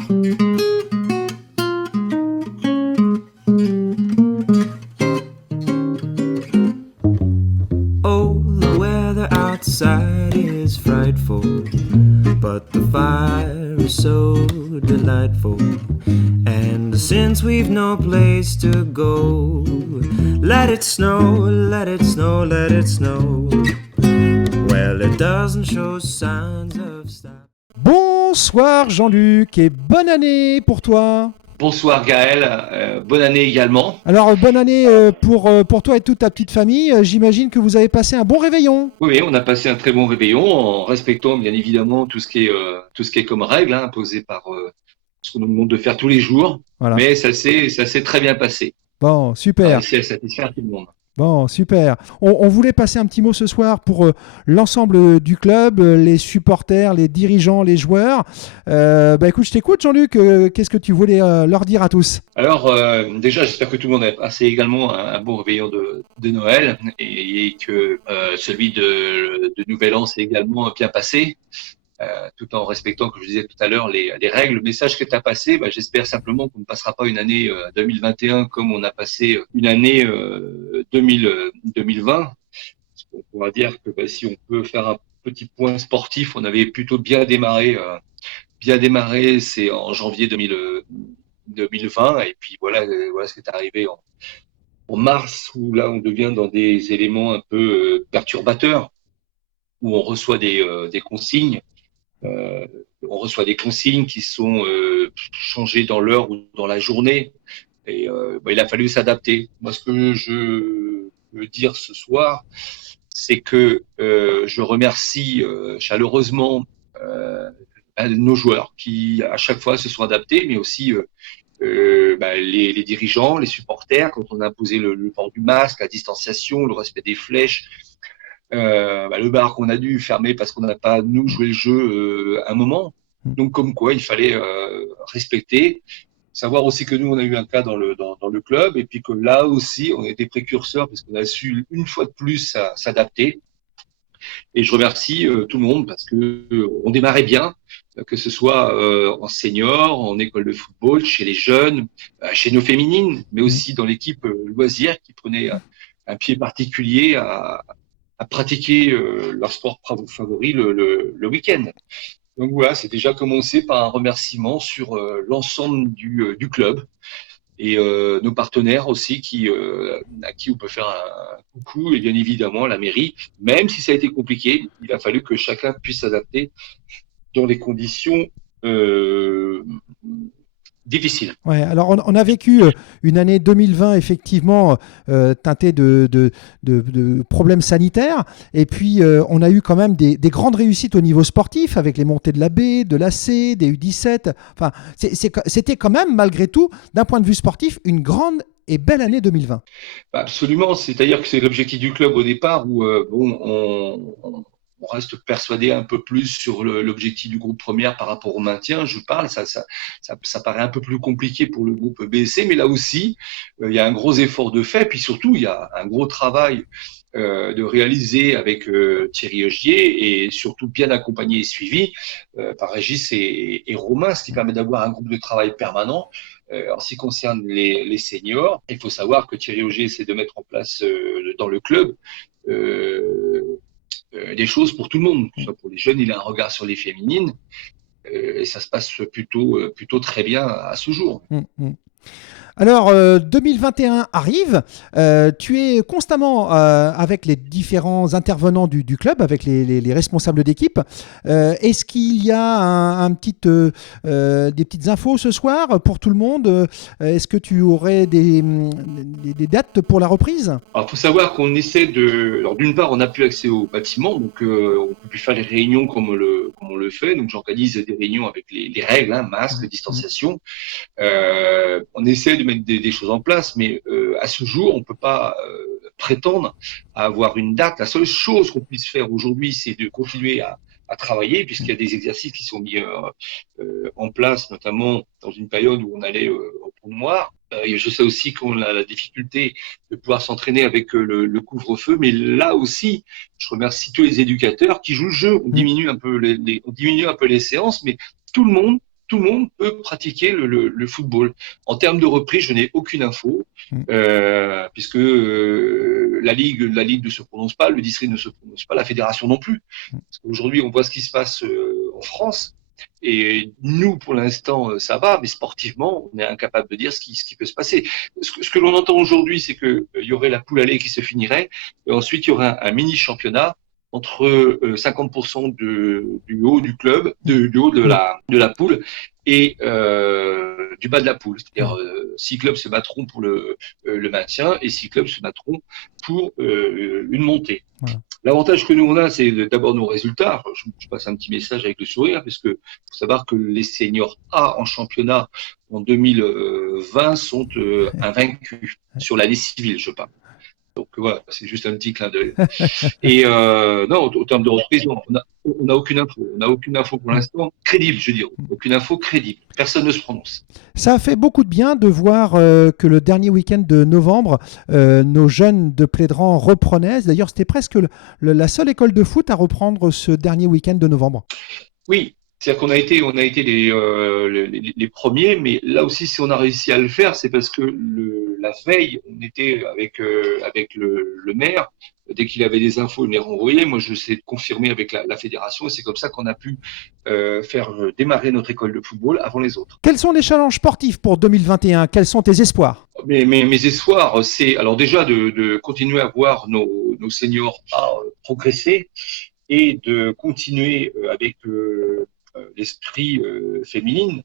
Oh, the weather outside is frightful, but the fire is so delightful. And since we've no place to go, let it snow, let it snow, let it snow. Well, it doesn't show signs of stop. Bonsoir Jean-Luc et bonne année pour toi. Bonsoir Gaël, bonne année également. Alors bonne année pour toi et toute ta petite famille. J'imagine que vous avez passé un bon réveillon. Oui, on a passé un très bon réveillon en respectant bien évidemment tout ce qui est comme règle imposée par ce qu'on nous demande de faire tous les jours. Voilà. Mais ça s'est très bien passé. Bon, On a super. réussi à satisfaire tout le monde. Bon, super. On voulait passer un petit mot ce soir pour l'ensemble du club, les supporters, les dirigeants, les joueurs. Écoute, je t'écoute Jean-Luc. Qu'est-ce que tu voulais leur dire à tous ? Alors déjà, j'espère que tout le monde a passé également un bon réveillon de Noël et que celui de Nouvel An s'est également bien passé. Tout en respectant, comme je disais tout à l'heure, les règles, le message que tu as passé, j'espère simplement qu'on ne passera pas une année 2021 comme on a passé une année 2020. Parce qu'on pourra dire que si on peut faire un petit point sportif, on avait plutôt bien démarré, c'est en janvier 2020, et puis voilà ce qui est arrivé en mars, où là on devient dans des éléments un peu perturbateurs, où on reçoit des consignes. On reçoit des consignes qui sont changées dans l'heure ou dans la journée, et il a fallu s'adapter. Moi, ce que je veux dire ce soir, c'est que je remercie chaleureusement nos joueurs qui à chaque fois se sont adaptés, mais aussi les dirigeants, les supporters, quand on a imposé le port du masque, la distanciation, le respect des flèches. Le bar qu'on a dû fermer parce qu'on n'a pas, nous, joué le jeu un moment. Donc, comme quoi, il fallait respecter. Savoir aussi que nous, on a eu un cas dans le club, et puis que là aussi, on était précurseurs parce qu'on a su, une fois de plus, s'adapter. Et je remercie tout le monde parce que on démarrait bien, que ce soit en senior, en école de football, chez les jeunes, chez nos féminines, mais aussi dans l'équipe loisir qui prenait un pied particulier à pratiquer leur sport favori le week-end. Donc voilà, c'est déjà commencé par un remerciement sur l'ensemble du club et nos partenaires aussi à qui on peut faire un coucou, et bien évidemment la mairie, même si ça a été compliqué, il a fallu que chacun puisse s'adapter dans les conditions difficile. Ouais, alors on a vécu une année 2020 effectivement teintée de problèmes sanitaires, et puis on a eu quand même des grandes réussites au niveau sportif avec les montées de la B, de la C, des U17. Enfin, c'était quand même malgré tout, d'un point de vue sportif, une grande et belle année 2020. Absolument, c'est-à-dire que c'est l'objectif du club au départ où on reste persuadé un peu plus sur l'objectif du groupe première par rapport au maintien. Je parle, ça paraît un peu plus compliqué pour le groupe B et C, mais là aussi, il y a un gros effort de fait, puis surtout, il y a un gros travail de réaliser avec Thierry Ogier, et surtout bien accompagné et suivi par Régis et Romain, ce qui permet d'avoir un groupe de travail permanent. En ce qui concerne les seniors, il faut savoir que Thierry Ogier essaie de mettre en place dans le club des choses pour tout le monde. Soit pour les jeunes, il a un regard sur les féminines, et ça se passe plutôt très bien à ce jour. Alors, 2021 arrive, tu es constamment avec les différents intervenants du club, avec les responsables d'équipe. Est-ce qu'il y a des petites infos ce soir pour tout le monde ? Est-ce que tu aurais des dates pour la reprise ? Alors, il faut savoir qu'on essaie Alors, d'une part, on n'a plus accès au bâtiment, donc on ne peut plus faire les réunions comme on le fait. Donc, j'organise des réunions avec les règles, masque, distanciation. On essaie de mettre des choses en place, mais à ce jour, on peut pas prétendre à avoir une date. La seule chose qu'on puisse faire aujourd'hui, c'est de continuer à travailler, puisqu'il y a des exercices qui sont mis en place, notamment dans une période où on allait au Pont Noir. Je sais aussi qu'on a la difficulté de pouvoir s'entraîner avec le couvre-feu, mais là aussi, je remercie tous les éducateurs qui jouent le jeu. On diminue un peu les séances, mais tout le monde tout le monde peut pratiquer le football. En termes de reprise, je n'ai aucune info, puisque la Ligue ne se prononce pas, le district ne se prononce pas, la fédération non plus. Parce qu'aujourd'hui, on voit ce qui se passe en France. Et nous, pour l'instant, ça va, mais sportivement, on est incapable de dire ce qui peut se passer. Ce que l'on entend aujourd'hui, c'est qu'il y aurait la poule allée qui se finirait, et ensuite il y aurait un mini-championnat entre 50% du haut du club, du haut de la poule, et du bas de la poule. C'est-à-dire 6 clubs se battront pour le maintien et 6 clubs se battront pour une montée. Voilà. L'avantage que nous on a, c'est d'abord nos résultats. Je passe un petit message avec le sourire, parce que faut savoir que les seniors A en championnat en 2020 sont invaincus sur l'année civile, je parle. Donc voilà, c'est juste un petit clin d'œil. Et non, au terme de reprise, on n'a aucune info. On n'a aucune info pour l'instant crédible, je dirais. Aucune info crédible. Personne ne se prononce. Ça a fait beaucoup de bien de voir que le dernier week-end de novembre, nos jeunes de Plédran reprenaient. D'ailleurs, c'était presque la seule école de foot à reprendre ce dernier week-end de novembre. Oui. C'est-à-dire qu'on a été les premiers, mais là aussi, si on a réussi à le faire, c'est parce que la veille, on était avec le maire. Dès qu'il avait des infos, il les renvoyait. Moi, je sais confirmer avec la fédération, et c'est comme ça qu'on a pu faire démarrer notre école de football avant les autres. Quels sont les challenges sportifs pour 2021 ? Quels sont tes espoirs ? Mes espoirs, c'est alors déjà de continuer à voir nos seniors à progresser, et de continuer avec l'esprit féminine,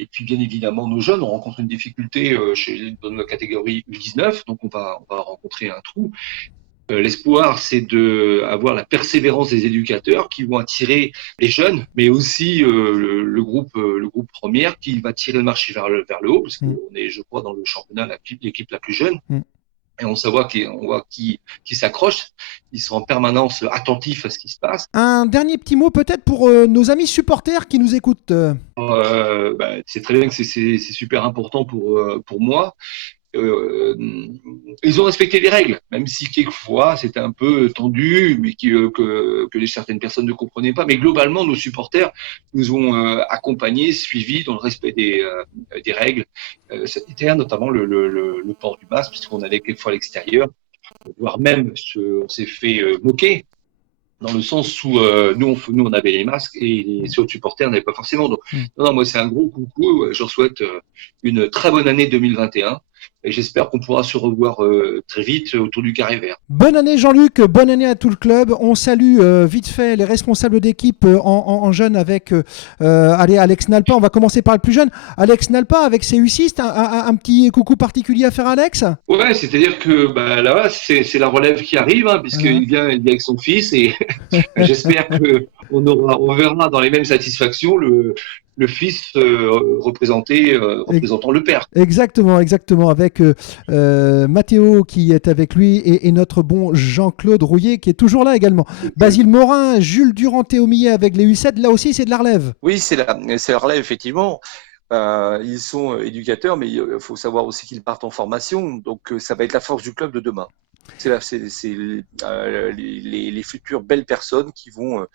et puis bien évidemment nos jeunes. On rencontre une difficulté dans la catégorie U19, donc on va rencontrer un trou. L'espoir, c'est d'avoir la persévérance des éducateurs qui vont attirer les jeunes, mais aussi le groupe première qui va tirer le marché vers le haut, parce qu'on est, je crois, dans le championnat l'équipe la plus jeune. Et on voit qui s'accrochent. Ils sont en permanence attentifs à ce qui se passe. Un dernier petit mot peut-être pour nos amis supporters qui nous écoutent. C'est très bien que c'est super important pour moi. Ils ont respecté les règles, même si quelquefois c'était un peu tendu, mais que certaines personnes ne comprenaient pas. Mais globalement, nos supporters nous ont accompagnés, suivis dans le respect des règles sanitaires, notamment le port du masque, puisqu'on allait quelquefois à l'extérieur, voire même on s'est fait moquer, dans le sens où nous on avait les masques et les autres supporters n'avaient pas forcément. Donc, non, moi c'est un gros coucou. Je leur souhaite une très bonne année 2021. Et j'espère qu'on pourra se revoir très vite autour du carré vert. Bonne année Jean-Luc, bonne année à tout le club. On salue vite fait les responsables d'équipe en jeunes avec Alex Nalpa. On va commencer par le plus jeune. Alex Nalpa avec ses U6, un petit coucou particulier à faire à Alex ? Ouais, c'est-à-dire que là, c'est la relève qui arrive, puisqu'il vient avec son fils, et j'espère qu'on verra dans les mêmes satisfactions le fils représentant le père. Exactement, avec Mathéo qui est avec lui et notre bon Jean-Claude Rouillet qui est toujours là également. Basile Morin, Jules Durand-Théo Millet avec les U7, là aussi c'est de la relève. Oui, c'est la relève effectivement. Ils sont éducateurs, mais il faut savoir aussi qu'ils partent en formation, donc ça va être la force du club de demain. C'est les futures belles personnes qui vont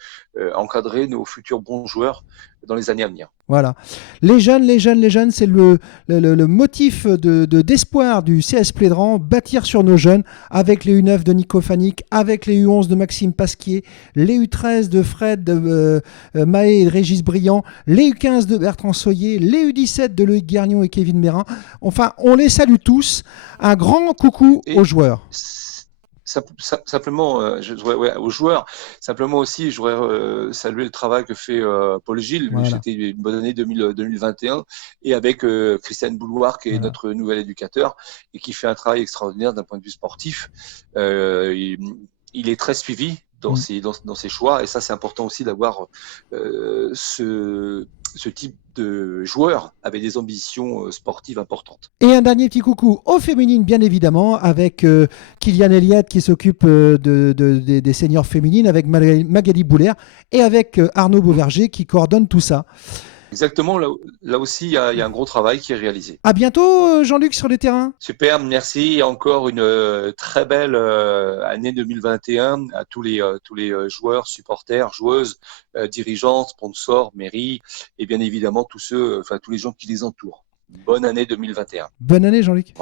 encadrer nos futurs bons joueurs dans les années à venir. Voilà. Les jeunes, c'est le motif d'espoir du CS Plédran, bâtir sur nos jeunes, avec les U9 de Nico Fanik, avec les U11 de Maxime Pasquier, les U13 de Fred Mahé et de Régis Briand, les U15 de Bertrand Soyer, les U17 de Loïc Guernion et Kevin Mérin. Enfin, on les salue tous. Un grand coucou aux joueurs. Simplement, aux joueurs. Simplement aussi, je voudrais saluer le travail que fait Paul Gilles. Voilà. C'était une bonne année 2021. Et avec Christiane Bouloir, qui est notre nouvel éducateur et qui fait un travail extraordinaire d'un point de vue sportif. Il est très suivi dans ses choix. Et ça, c'est important aussi d'avoir ce type de joueurs avec des ambitions sportives importantes. Et un dernier petit coucou aux féminines, bien évidemment, avec Kylian Elliott qui s'occupe des seniors féminines, avec Magali Boulaire et avec Arnaud Beauverger qui coordonne tout ça. Exactement, là aussi, il y a un gros travail qui est réalisé. À bientôt, Jean-Luc, sur les terrains. Super, merci. Et encore une très belle année 2021 à tous les joueurs, supporters, joueuses, dirigeants, sponsors, mairies et bien évidemment tous les gens qui les entourent. Bonne année 2021. Bonne année, Jean-Luc.